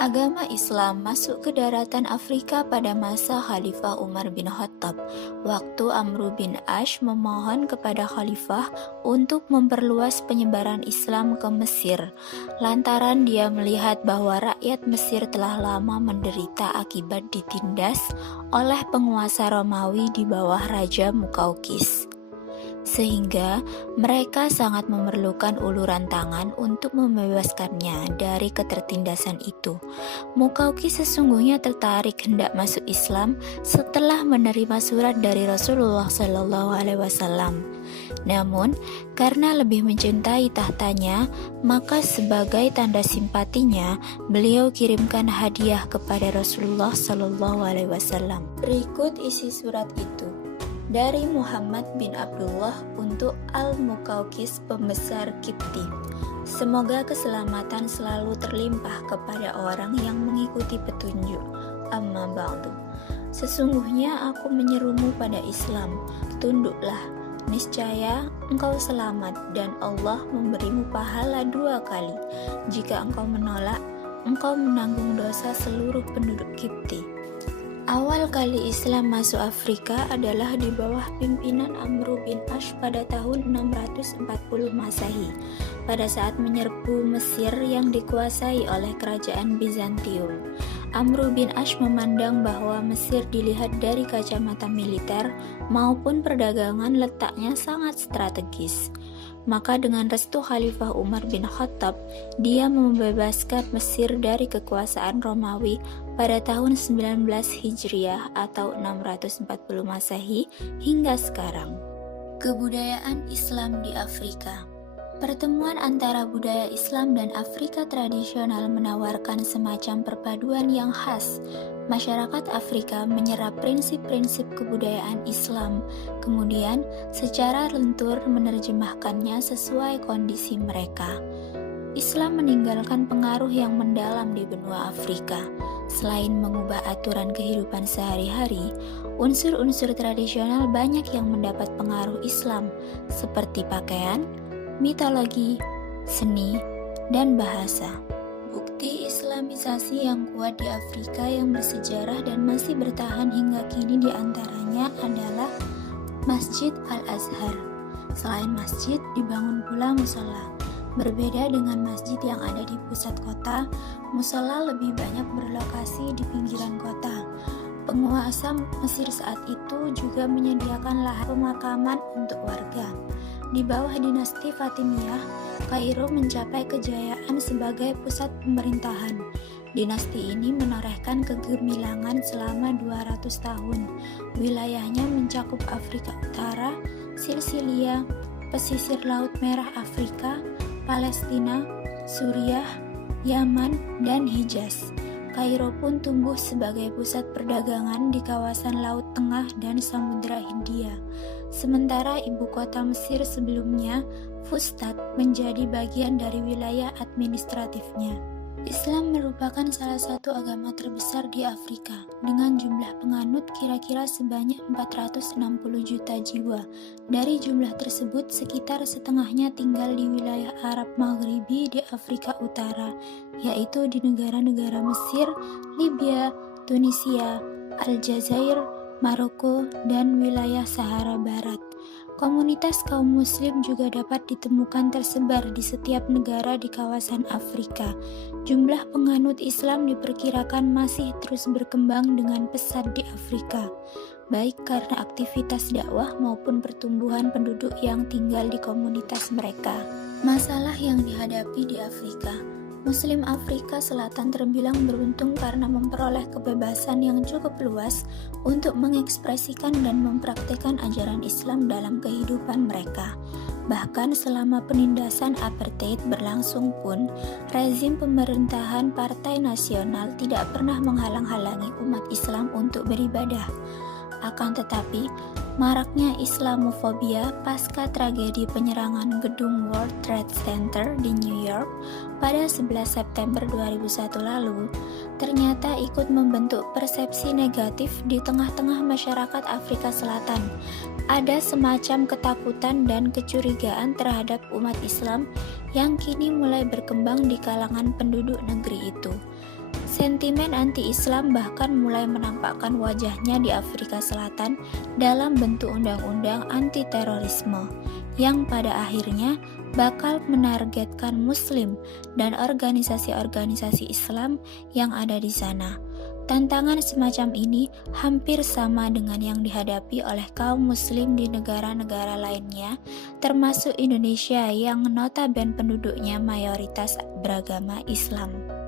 Agama Islam masuk ke daratan Afrika pada masa Khalifah Umar bin Khattab, waktu Amr bin Ash memohon kepada Khalifah untuk memperluas penyebaran Islam ke Mesir, lantaran dia melihat bahwa rakyat Mesir telah lama menderita akibat ditindas oleh penguasa Romawi di bawah Raja Mukaukis. Sehingga mereka sangat memerlukan uluran tangan untuk membebaskannya dari ketertindasan itu. Mukaukis sesungguhnya tertarik hendak masuk Islam setelah menerima surat dari Rasulullah SAW. Namun, karena lebih mencintai tahtanya, maka sebagai tanda simpatinya, beliau kirimkan hadiah kepada Rasulullah SAW. Berikut isi surat itu. Dari Muhammad bin Abdullah untuk Al-Mukaukis, pembesar Kipti. Semoga keselamatan selalu terlimpah kepada orang yang mengikuti petunjuk. Amma ba'du. Sesungguhnya aku menyerumu pada Islam. Tunduklah, niscaya engkau selamat dan Allah memberimu pahala 2 kali. Jika engkau menolak, engkau menanggung dosa seluruh penduduk Kipti. Awal kali Islam masuk Afrika adalah di bawah pimpinan Amr bin Ash pada tahun 640 Masehi, pada saat menyerbu Mesir yang dikuasai oleh kerajaan Bizantium. Amr bin Ash memandang bahwa Mesir dilihat dari kacamata militer maupun perdagangan letaknya sangat strategis. Maka dengan restu Khalifah Umar bin Khattab, dia membebaskan Mesir dari kekuasaan Romawi pada tahun 19 Hijriah atau 640 Masehi hingga sekarang. Kebudayaan Islam di Afrika. Pertemuan antara budaya Islam dan Afrika tradisional menawarkan semacam perpaduan yang khas. Masyarakat Afrika menyerap prinsip-prinsip kebudayaan Islam, kemudian secara lentur menerjemahkannya sesuai kondisi mereka. Islam meninggalkan pengaruh yang mendalam di benua Afrika. Selain mengubah aturan kehidupan sehari-hari, unsur-unsur tradisional banyak yang mendapat pengaruh Islam, seperti pakaian, mitologi, seni, dan bahasa. Bukti Islamisasi yang kuat di Afrika yang bersejarah dan masih bertahan hingga kini diantaranya adalah Masjid Al-Azhar. Selain masjid, dibangun pula musola. Berbeda dengan masjid yang ada di pusat kota, musola lebih banyak berlokasi di pinggiran kota. Penguasa Mesir saat itu juga menyediakan lahan pemakaman untuk warga. Di bawah dinasti Fatimiyah, Kairo mencapai kejayaan sebagai pusat pemerintahan. Dinasti ini menorehkan kegemilangan selama 200 tahun. Wilayahnya mencakup Afrika Utara, Sisilia, pesisir Laut Merah Afrika, Palestina, Suriah, Yaman, dan Hijaz. Kairo pun tumbuh sebagai pusat perdagangan di kawasan Laut Tengah dan Samudra Hindia. Sementara ibu kota Mesir sebelumnya, Fustat, menjadi bagian dari wilayah administratifnya. Islam merupakan salah satu agama terbesar di Afrika, dengan jumlah penganut kira-kira sebanyak 460 juta jiwa. Dari jumlah tersebut, sekitar setengahnya tinggal di wilayah Arab Maghribi di Afrika Utara, yaitu di negara-negara Mesir, Libya, Tunisia, Aljazair, Maroko, dan wilayah Sahara Barat. Komunitas kaum muslim juga dapat ditemukan tersebar di setiap negara di kawasan Afrika. Jumlah penganut Islam diperkirakan masih terus berkembang dengan pesat di Afrika, baik karena aktivitas dakwah maupun pertumbuhan penduduk yang tinggal di komunitas mereka. Masalah yang dihadapi di Afrika. Muslim Afrika Selatan terbilang beruntung karena memperoleh kebebasan yang cukup luas untuk mengekspresikan dan mempraktikkan ajaran Islam dalam kehidupan mereka. Bahkan selama penindasan apartheid berlangsung pun, rezim pemerintahan Partai Nasional tidak pernah menghalang-halangi umat Islam untuk beribadah. Akan tetapi, maraknya Islamofobia pasca tragedi penyerangan gedung World Trade Center di New York pada 11 September 2001 lalu, ternyata ikut membentuk persepsi negatif di tengah-tengah masyarakat Afrika Selatan. Ada semacam ketakutan dan kecurigaan terhadap umat Islam yang kini mulai berkembang di kalangan penduduk negeri itu. Sentimen anti-Islam bahkan mulai menampakkan wajahnya di Afrika Selatan dalam bentuk undang-undang anti-terorisme yang pada akhirnya bakal menargetkan Muslim dan organisasi-organisasi Islam yang ada di sana. Tantangan semacam ini hampir sama dengan yang dihadapi oleh kaum Muslim di negara-negara lainnya, termasuk Indonesia yang notabene penduduknya mayoritas beragama Islam.